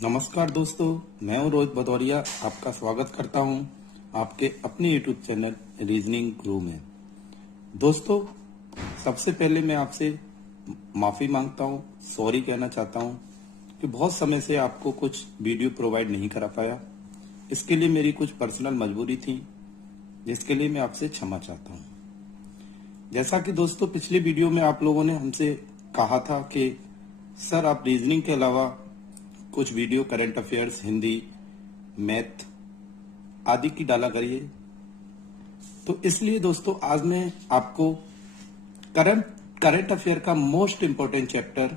नमस्कार दोस्तों, मैं हूं रोहित भदौरिया। आपका स्वागत करता हूं आपके अपने यूट्यूब चैनल रीजनिंग गुरु में। दोस्तों, सबसे पहले मैं आपसे माफी मांगता हूं, सॉरी कहना चाहता हूं कि बहुत समय से आपको कुछ वीडियो प्रोवाइड नहीं करा पाया। इसके लिए मेरी कुछ पर्सनल मजबूरी थी, जिसके लिए मैं आपसे क्षमा चाहता हूं। जैसा कि दोस्तों पिछले वीडियो में आप लोगों ने हमसे कहा था कि सर आप रीजनिंग के अलावा कुछ video current affairs, Hindi, math आदि की डाला करिए। तो इसलिए दोस्तों आज मैं आपको करंट अफेयर का मोस्ट इंपोर्टेंट चैप्टर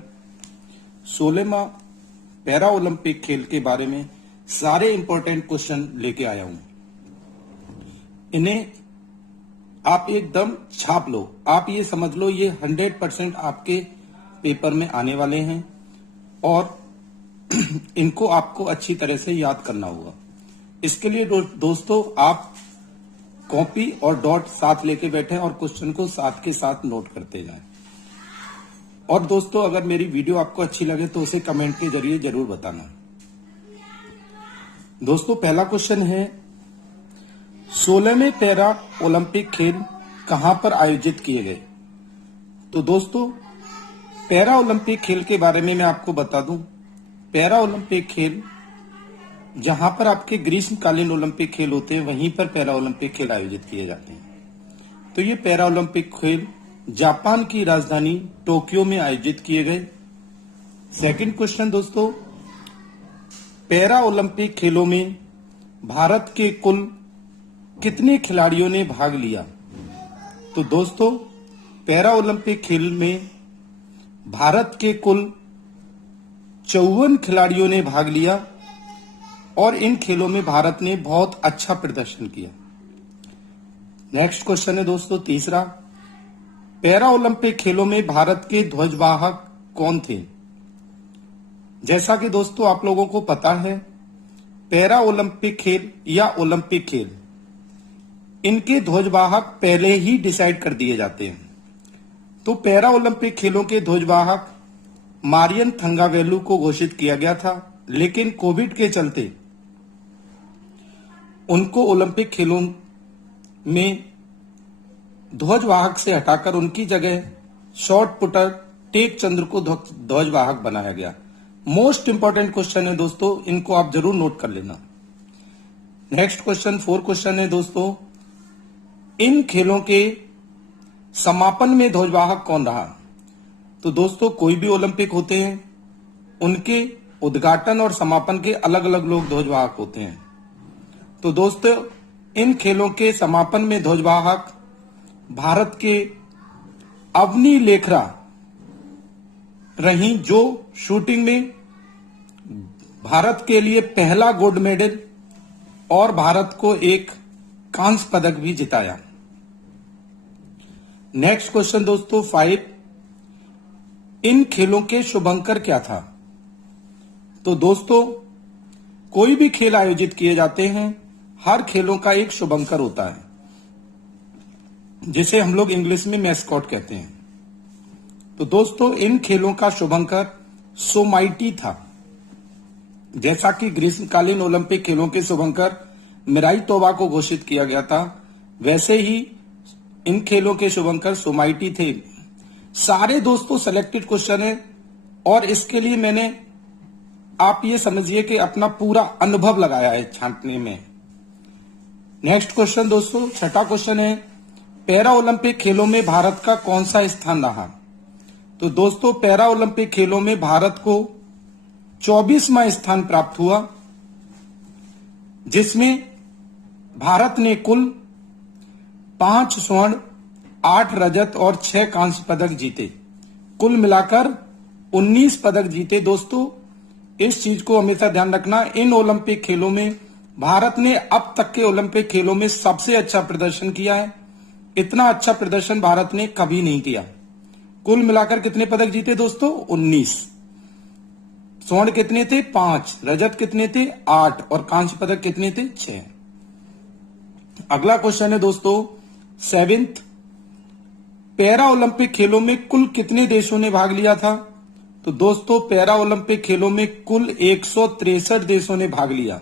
16वां पैरा ओलंपिक खेल के बारे में सारे इंपोर्टेंट क्वेश्चन लेके आया हूं। इन्हें आप एकदम छाप लो। आप ये समझ लो ये 100% आपके पेपर में आने वाले हैं और इनको आपको अच्छी तरह से याद करना होगा। इसके लिए दोस्तों आप कॉपी और डॉट साथ लेके बैठे और क्वेश्चन को साथ के साथ नोट करते जाएं। और दोस्तों अगर मेरी वीडियो आपको अच्छी लगे तो उसे कमेंट के जरिए जरूर बताना। दोस्तों पहला क्वेश्चन है, 16वें पैरा ओलंपिक खेल कहां पर आयोजित किए गए? तो दोस्तों पैरा ओलंपिक खेल के बारे में मैं आपको बता दूं। पैरा ओलंपिक खेल जहां पर आपके ग्रीष्मकालीन ओलंपिक खेल होते हैं वहीं पर पैरा ओलंपिक खेल आयोजित किए जाते हैं। तो ये पैरा ओलंपिक खेल जापान की राजधानी टोक्यो में आयोजित किए गए। सेकंड क्वेश्चन दोस्तों, पैरा ओलंपिक खेलों में भारत के कुल कितने खिलाड़ियों ने भाग लिया? तो दोस्तों पैरा ओलंपिक खेल में भारत के कुल 54 खिलाड़ियों ने भाग लिया और इन खेलों में भारत ने बहुत अच्छा प्रदर्शन किया। नेक्स्ट क्वेश्चन है दोस्तों तीसरा, पैरा ओलंपिक खेलों में भारत के ध्वजवाहक कौन थे? जैसा कि दोस्तों आप लोगों को पता है, पैरा ओलंपिक खेल या ओलंपिक खेल इनके ध्वजवाहक पहले ही डिसाइड कर दिए जाते हैं। तो पैरा ओलंपिक खेलों के ध्वजवाहक मारियन थंगावेलु को घोषित किया गया था, लेकिन कोविड के चलते उनको ओलंपिक खेलों में ध्वजवाहक से हटाकर उनकी जगह शॉर्ट पुटर टेक चंद्र को ध्वजवाहक बनाया गया। मोस्ट इंपोर्टेंट क्वेश्चन है दोस्तों, इनको आप जरूर नोट कर लेना। नेक्स्ट क्वेश्चन 4 क्वेश्चन है दोस्तों, इन खेलों के समापन में ध्वजवाहक कौन रहा? तो दोस्तों कोई भी ओलंपिक होते हैं उनके उद्घाटन और समापन के अलग अलग लोग ध्वजवाहक होते हैं। तो दोस्तों इन खेलों के समापन में ध्वजवाहक भारत के अवनी लेखरा रही, जो शूटिंग में भारत के लिए पहला गोल्ड मेडल और भारत को एक कांस्य पदक भी जिताया। नेक्स्ट क्वेश्चन दोस्तों 5, इन खेलों के शुभंकर क्या था? तो दोस्तों कोई भी खेल आयोजित किए जाते हैं, हर खेलों का एक शुभंकर होता है, जिसे हम लोग इंग्लिश में मैस्कॉट कहते हैं। तो दोस्तों इन खेलों का शुभंकर सोमाइटी था। जैसा कि ग्रीष्मकालीन ओलंपिक खेलों के शुभंकर मिराई तोबा को घोषित किया गया था, वैसे ही इन खेलों के शुभंकर सोमाइटी थे। सारे दोस्तों सिलेक्टेड क्वेश्चन है और इसके लिए मैंने आप ये समझिए कि अपना पूरा अनुभव लगाया है छांटने में। नेक्स्ट क्वेश्चन दोस्तों 6ठा क्वेश्चन है, पैरा ओलंपिक खेलों में भारत का कौन सा स्थान रहा? तो दोस्तों पैरा ओलंपिक खेलों में भारत को 24वां स्थान प्राप्त हुआ, जिसमें भारत ने कुल 5 स्वर्ण, 8 रजत और 6 कांस्य पदक जीते। कुल मिलाकर 19 पदक जीते। दोस्तों इस चीज को हमेशा ध्यान रखना, इन ओलंपिक खेलों में भारत ने अब तक के ओलंपिक खेलों में सबसे अच्छा प्रदर्शन किया है। इतना अच्छा प्रदर्शन भारत ने कभी नहीं किया। कुल मिलाकर कितने पदक जीते दोस्तों? 19। स्वर्ण कितने थे? 5। रजत कितने थे? 8 और कांस्य पदक कितने थे? 6। अगला क्वेश्चन है दोस्तों 7th, पैरा ओलंपिक खेलों में कुल कितने देशों ने भाग लिया था? तो दोस्तों पैरा ओलंपिक खेलों में कुल 163 देशों ने भाग लिया।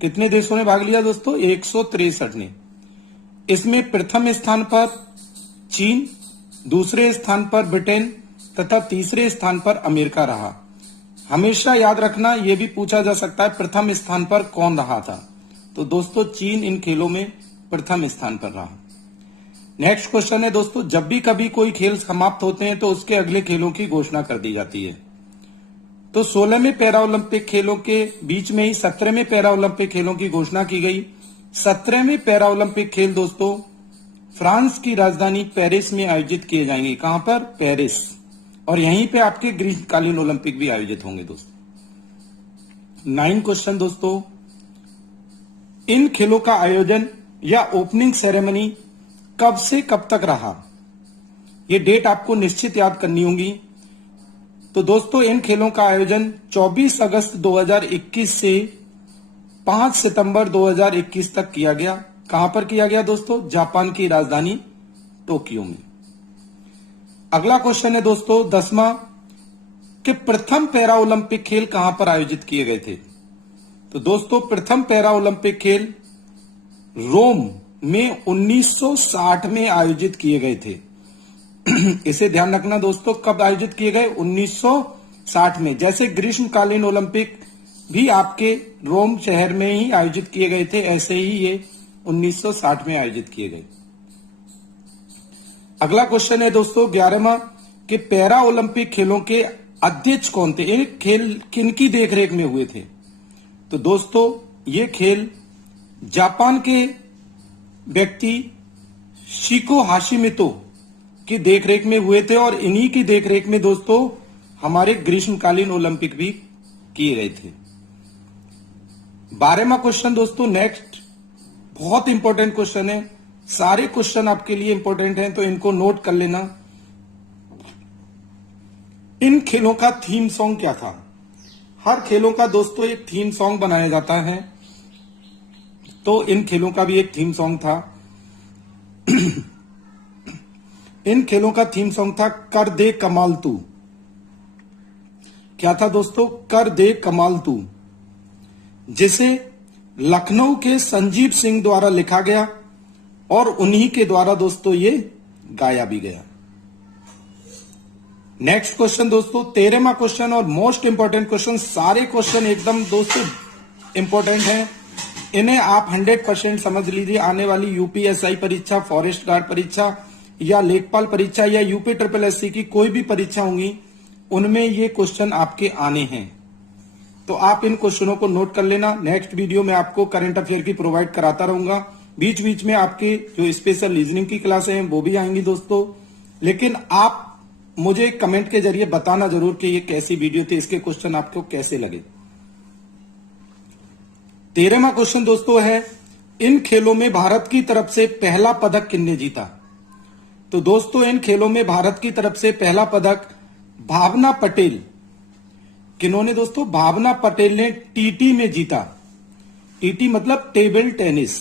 कितने देशों ने भाग लिया दोस्तों? 163 ने। इसमें प्रथम स्थान पर चीन, दूसरे स्थान पर ब्रिटेन तथा तीसरे स्थान पर अमेरिका रहा। हमेशा याद रखना, यह भी पूछा जा सकता है प्रथम स्थान पर कौन रहा था। तो दोस्तों चीन इन खेलों में प्रथम स्थान पर रहा। नेक्स्ट क्वेश्चन है दोस्तों, जब भी कभी कोई खेल समाप्त होते हैं तो उसके अगले खेलों की घोषणा कर दी जाती है। तो 16वें पैरा ओलंपिक खेलों के बीच में ही 17वें पैरा ओलंपिक खेलों की घोषणा की गई। 17वें पैरा ओलंपिक खेल दोस्तों फ्रांस की राजधानी पेरिस में आयोजित किए जाएंगे। कहां पर? पेरिस। और यहीं पे आपके ग्रीष्मकालीन ओलंपिक भी आयोजित होंगे दोस्तों। 9 क्वेश्चन दोस्तों, इन खेलों का आयोजन या ओपनिंग सेरेमनी कब से कब तक रहा? ये डेट आपको निश्चित याद करनी होगी। तो दोस्तों इन खेलों का आयोजन 24 अगस्त 2021 से 5 सितंबर 2021 तक किया गया। कहां पर किया गया दोस्तों? जापान की राजधानी टोक्यो में। अगला क्वेश्चन है दोस्तों 10वां, कि प्रथम पैरा ओलंपिक खेल कहां पर आयोजित किए गए थे? तो दोस्तों प्रथम पैरा ओलंपिक खेल रोम में 1960 में आयोजित किए गए थे। इसे ध्यान रखना दोस्तों, कब आयोजित किए गए? 1960 में। जैसे ग्रीष्मकालीन ओलंपिक भी आपके रोम शहर में ही आयोजित किए गए थे, ऐसे ही ये 1960 में आयोजित किए गए। अगला क्वेश्चन है दोस्तों 11वां, कि पैरा ओलंपिक खेलों के अध्यक्ष कौन थे? ये खेल किनकी देखरेख में हुए थे? तो दोस्तों ये खेल जापान के व्यक्ति शिको हाशिमितो की देखरेख में हुए थे और इन्हीं की देखरेख में दोस्तों हमारे ग्रीष्मकालीन ओलंपिक भी किए गए थे। 12वां क्वेश्चन दोस्तों नेक्स्ट, बहुत इंपॉर्टेंट क्वेश्चन है। सारे क्वेश्चन आपके लिए इंपॉर्टेंट हैं तो इनको नोट कर लेना। इन खेलों का थीम सॉन्ग क्या था? हर खेलों का दोस्तों एक थीम सॉन्ग बनाया जाता है, तो इन खेलों का भी एक थीम सॉन्ग था। इन खेलों का थीम सॉन्ग था कर दे कमाल तू। क्या था दोस्तों? कर दे कमाल तू, जिसे लखनऊ के संजीव सिंह द्वारा लिखा गया और उन्हीं के द्वारा दोस्तों ये गाया भी गया। नेक्स्ट क्वेश्चन दोस्तों 13वां क्वेश्चन और मोस्ट इंपॉर्टेंट क्वेश्चन। सारे क्वेश्चन एकदम दोस्तों इंपॉर्टेंट हैं, इन्हें आप 100% समझ लीजिए। आने वाली यूपीएसआई परीक्षा, फॉरेस्ट गार्ड परीक्षा या लेखपाल परीक्षा या यूपी SSS की कोई भी परीक्षा होंगी, उनमें ये क्वेश्चन आपके आने हैं, तो आप इन क्वेश्चनों को नोट कर लेना। नेक्स्ट वीडियो में आपको करंट अफेयर की प्रोवाइड कराता रहूंगा। बीच बीच में आपके जो स्पेशल रीजनिंग की क्लासें हैं वो भी आएंगी दोस्तों। लेकिन आप मुझे कमेंट के जरिए बताना जरूर कि ये कैसी वीडियो थी, इसके क्वेश्चन आपको कैसे लगे। 13वां क्वेश्चन दोस्तों है, इन खेलों में भारत की तरफ से पहला पदक किसने जीता? तो दोस्तों इन खेलों में भारत की तरफ से पहला पदक भावना पटेल। किन्होंने दोस्तों? भावना पटेल ने टीटी में जीता। टीटी मतलब टेबल टेनिस।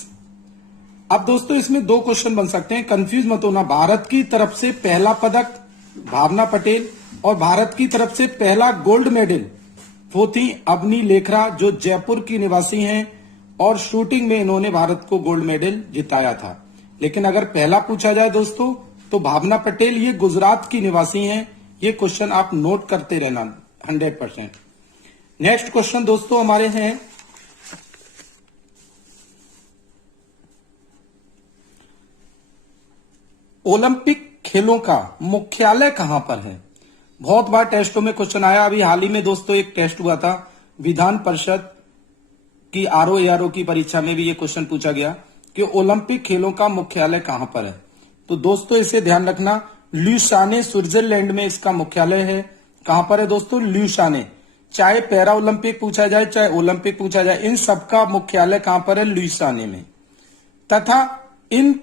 अब दोस्तों इसमें 2 क्वेश्चन बन सकते हैं, कंफ्यूज मत होना। भारत की तरफ से पहला पदक भावना पटेल और भारत की तरफ से पहला गोल्ड मेडल वो थी अवनी लेखरा, जो जयपुर की निवासी हैं और शूटिंग में इन्होंने भारत को गोल्ड मेडल जिताया था। लेकिन अगर पहला पूछा जाए दोस्तों तो भावना पटेल ये गुजरात की निवासी हैं। ये क्वेश्चन आप नोट करते रहना 100%। नेक्स्ट क्वेश्चन दोस्तों हमारे हैं ओलंपिक खेलों का मुख्यालय कहां पर है? बहुत बार टेस्टों में क्वेश्चन आया। अभी हाल ही में दोस्तों एक टेस्ट हुआ था विधान परिषद की आरओ की परीक्षा में भी ये क्वेश्चन पूछा गया कि ओलंपिक खेलों का मुख्यालय कहां पर है। तो दोस्तों इसे ध्यान रखना, ल्यूसाने स्विट्जरलैंड में इसका मुख्यालय है। कहां पर है दोस्तों? ल्यूसाने। चाहे पैरा ओलंपिक पूछा जाए चाहे ओलंपिक पूछा जाए, इन सबका मुख्यालय कहां पर है? ल्यूसाने में। तथा इन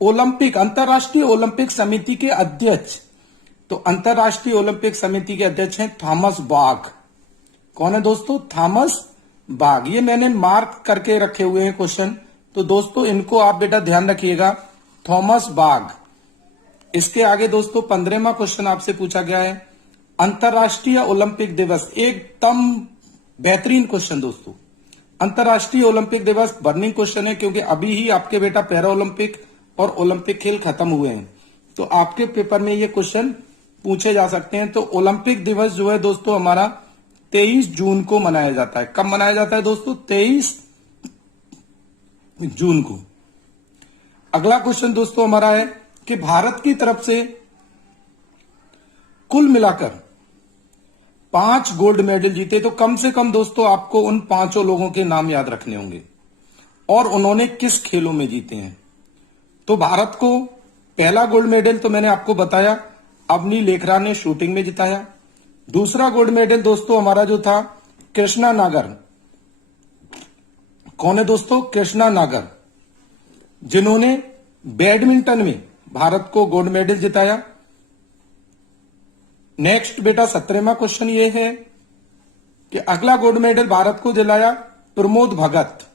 ओलंपिक अंतर्राष्ट्रीय ओलंपिक समिति के अध्यक्ष, तो अंतर्राष्ट्रीय ओलंपिक समिति के अध्यक्ष हैं थॉमस बाग। कौन है दोस्तों? थॉमस बाग। ये मैंने मार्क करके रखे हुए हैं क्वेश्चन, तो दोस्तों इनको आप बेटा ध्यान रखिएगा, थॉमस बाग। इसके आगे दोस्तों 15वां क्वेश्चन आपसे पूछा गया है, अंतर्राष्ट्रीय ओलंपिक दिवस, एकदम बेहतरीन क्वेश्चन दोस्तों। अंतर्राष्ट्रीय ओलंपिक दिवस बर्निंग क्वेश्चन है, क्योंकि अभी ही आपके बेटा पैरा ओलंपिक और ओलंपिक खेल खत्म हुए हैं, तो आपके पेपर में ये क्वेश्चन पूछे जा सकते हैं। तो ओलंपिक दिवस जो है दोस्तों हमारा 23 जून को मनाया जाता है। कब मनाया जाता है दोस्तों? 23 जून को। अगला क्वेश्चन दोस्तों हमारा है कि भारत की तरफ से कुल मिलाकर 5 गोल्ड मेडल जीते, तो कम से कम दोस्तों आपको उन 5 लोगों के नाम याद रखने होंगे और उन्होंने किस खेलों में जीते हैं। तो भारत को पहला गोल्ड मेडल तो मैंने आपको बताया, अवनी लेखरा ने शूटिंग में जिताया। दूसरा गोल्ड मेडल दोस्तों हमारा जो था कृष्णा नागर। कौन है दोस्तों? कृष्णा नागर, जिन्होंने बैडमिंटन में भारत को गोल्ड मेडल जिताया। नेक्स्ट बेटा 17वां क्वेश्चन ये है कि अगला गोल्ड मेडल भारत को दिलाया प्रमोद भगत।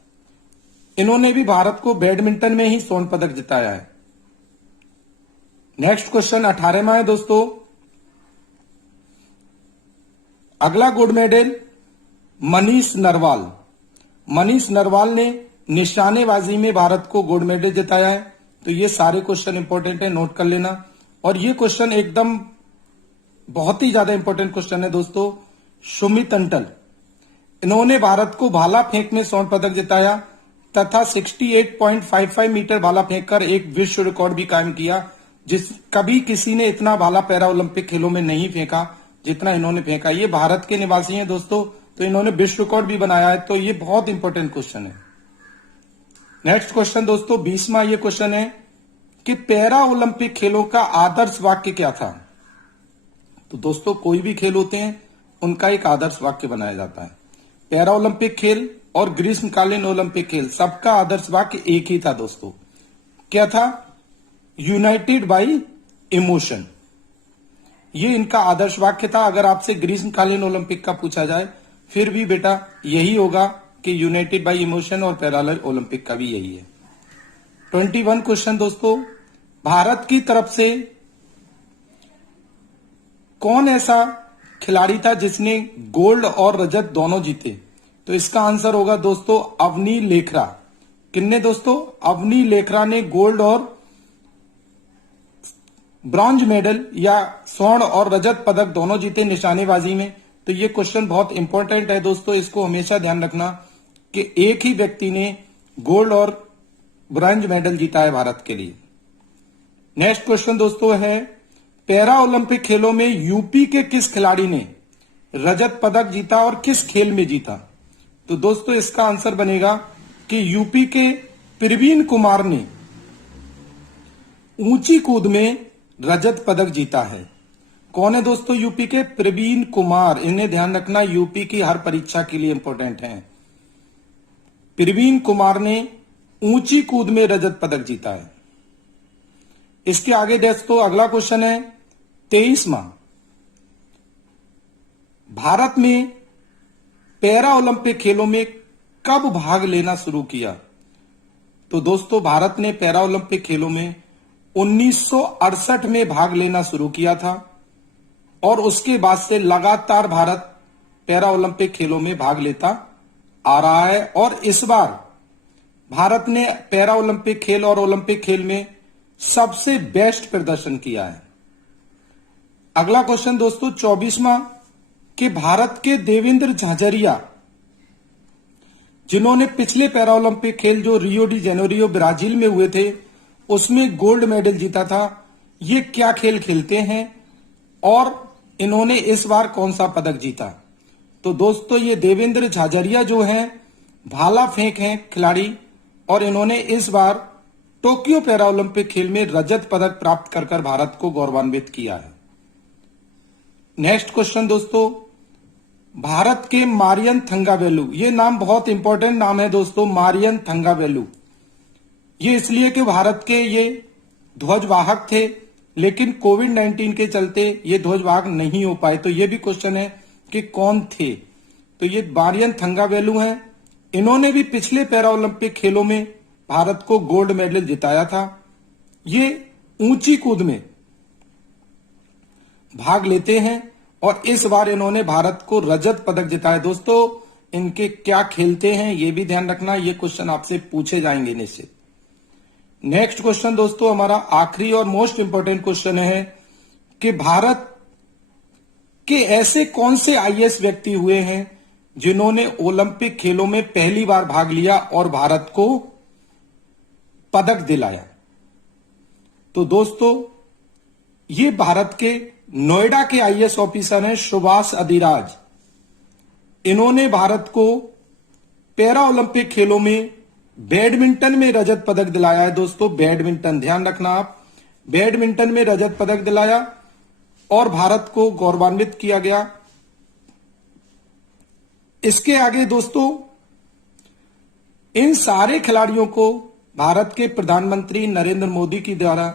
इन्होंने भी भारत को बैडमिंटन में ही स्वर्ण पदक जिताया है। नेक्स्ट क्वेश्चन 18वां है दोस्तों। अगला गोल्ड मेडल मनीष नरवाल। मनीष नरवाल ने निशानेबाजी में भारत को गोल्ड मेडल जिताया है। तो ये सारे क्वेश्चन इंपॉर्टेंट है, नोट कर लेना। और ये क्वेश्चन एकदम बहुत ही ज्यादा इंपॉर्टेंट क्वेश्चन है दोस्तों। सुमित अंटल, इन्होंने भारत को भाला फेंक में स्वर्ण पदक जिताया तथा 68.55 मीटर भाला फेंककर एक विश्व रिकॉर्ड भी कायम किया, जिस कभी किसी ने इतना भाला पैरा ओलंपिक खेलों में नहीं फेंका जितना इन्होंने फेंका। ये भारत के निवासी हैं दोस्तों, तो इन्होंने विश्व रिकॉर्ड भी बनाया है। तो ये बहुत इंपॉर्टेंट क्वेश्चन है। नेक्स्ट क्वेश्चन दोस्तों 20वां ये क्वेश्चन है कि पैरा ओलंपिक खेलों का आदर्श वाक्य क्या था। तो दोस्तों कोई भी खेल होते हैं उनका एक आदर्श वाक्य बनाया जाता है। पैरा ओलंपिक खेल और ग्रीष्मकालीन ओलंपिक खेल सबका आदर्श वाक्य एक ही था दोस्तों। क्या था? United bye emotion. ये इनका आदर्श वाक्य था। अगर आपसे ग्रीष्मकालीन ओलंपिक का पूछा जाए फिर भी बेटा यही होगा कि यूनाइटेड बाय इमोशन, और पैरा ओलंपिक का भी यही है। 21 क्वेश्चन दोस्तों, भारत की तरफ से कौन ऐसा खिलाड़ी था जिसने गोल्ड और रजत दोनों जीते। तो इसका आंसर होगा दोस्तों अवनी लेखरा। किन्ने दोस्तों? अवनी लेखरा ने गोल्ड और ब्रॉन्ज मेडल या स्वर्ण और रजत पदक दोनों जीते निशानेबाजी में। तो ये क्वेश्चन बहुत इंपॉर्टेंट है दोस्तों, इसको हमेशा ध्यान रखना कि एक ही व्यक्ति ने गोल्ड और ब्रॉन्ज मेडल जीता है भारत के लिए। नेक्स्ट क्वेश्चन दोस्तों है पैरा ओलंपिक खेलों में यूपी के किस खिलाड़ी ने रजत पदक जीता और किस खेल में जीता। तो दोस्तों इसका आंसर बनेगा कि यूपी के प्रवीण कुमार ने ऊंची कूद में रजत पदक जीता है। कौन है दोस्तों? यूपी के प्रवीण कुमार। इन्हें ध्यान रखना, यूपी की हर परीक्षा के लिए इंपॉर्टेंट है। प्रवीण कुमार ने ऊंची कूद में रजत पदक जीता है। इसके आगे दोस्तों अगला क्वेश्चन है 23वां। भारत में पैरा ओलंपिक खेलों में कब भाग लेना शुरू किया। तो दोस्तों भारत ने पैरा ओलंपिक खेलों में 1968 में भाग लेना शुरू किया था और उसके बाद से लगातार भारत पैरा ओलंपिक खेलों में भाग लेता आ रहा है। और इस बार भारत ने पैरा ओलंपिक खेल और ओलंपिक खेल में सबसे बेस्ट प्रदर्शन किया है। अगला क्वेश्चन दोस्तों 24वां कि भारत के देवेंद्र झाझरिया, जिन्होंने पिछले पैरा ओलंपिक खेल जो रियो डी जेनेरियो ब्राजील में हुए थे उसमें गोल्ड मेडल जीता था, ये क्या खेल खेलते हैं और इन्होंने इस बार कौन सा पदक जीता। तो दोस्तों ये देवेंद्र झाझरिया जो हैं भाला फेंक हैं खिलाड़ी, और इन्होंने इस बार टोक्यो पैरा ओलंपिक खेल में रजत पदक प्राप्त कर भारत को गौरवान्वित किया है। नेक्स्ट क्वेश्चन दोस्तों भारत के मारियन थंगावेलु, ये नाम बहुत इंपॉर्टेंट नाम है दोस्तों, मारियन थंगावेलु। ये इसलिए कि भारत के ये ध्वजवाहक थे, लेकिन कोविड-19 के चलते ये ध्वजवाहक नहीं हो पाए। तो ये भी क्वेश्चन है कि कौन थे। तो ये मारियन थंगावेलु हैं। इन्होंने भी पिछले पैरा ओलंपिक खेलों में भारत को गोल्ड मेडल जिताया था। ये ऊंची कूद में भाग लेते हैं और इस बार इन्होंने भारत को रजत पदक जिताया। दोस्तों इनके क्या खेलते हैं ये भी ध्यान रखना, ये क्वेश्चन आपसे पूछे जाएंगे निश्चित। नेक्स्ट क्वेश्चन दोस्तों हमारा आखिरी और मोस्ट इंपोर्टेंट क्वेश्चन है कि भारत के ऐसे कौन से आईएएस व्यक्ति हुए हैं जिन्होंने ओलंपिक खेलों में पहली बार भाग लिया और भारत को पदक दिलाया। तो दोस्तों ये भारत के नोएडा के आईएएस ऑफिसर हैं सुभाष अधिराज। इन्होंने भारत को पैरा ओलंपिक खेलों में बैडमिंटन में रजत पदक दिलाया है। दोस्तों बैडमिंटन ध्यान रखना आप, बैडमिंटन में रजत पदक दिलाया और भारत को गौरवान्वित किया गया। इसके आगे दोस्तों इन सारे खिलाड़ियों को भारत के प्रधानमंत्री नरेंद्र मोदी की द्वारा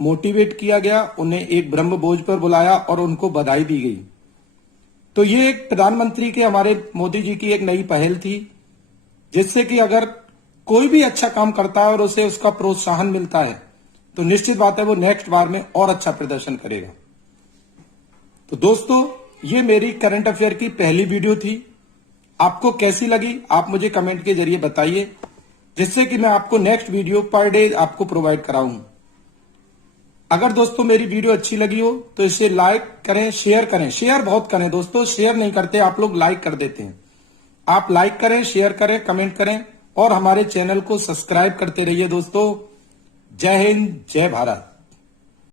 मोटिवेट किया गया, उन्हें एक ब्रह्मभोज पर बुलाया और उनको बधाई दी गई। तो ये एक प्रधानमंत्री के हमारे मोदी जी की एक नई पहल थी, जिससे कि अगर कोई भी अच्छा काम करता है और उसे उसका प्रोत्साहन मिलता है तो निश्चित बात है वो नेक्स्ट बार में और अच्छा प्रदर्शन करेगा। तो दोस्तों ये मेरी करंट अफेयर की पहली वीडियो थी। आपको कैसी लगी आप मुझे कमेंट के जरिए बताइए, जिससे कि मैं आपको नेक्स्ट वीडियो पर डे आपको प्रोवाइड कराऊं। अगर दोस्तों मेरी वीडियो अच्छी लगी हो तो इसे लाइक करें, शेयर करें। शेयर बहुत करें दोस्तों, शेयर नहीं करते आप लोग, लाइक कर देते हैं। आप लाइक करें, शेयर करें, कमेंट करें और हमारे चैनल को सब्सक्राइब करते रहिए दोस्तों। जय हिंद, जय भारत।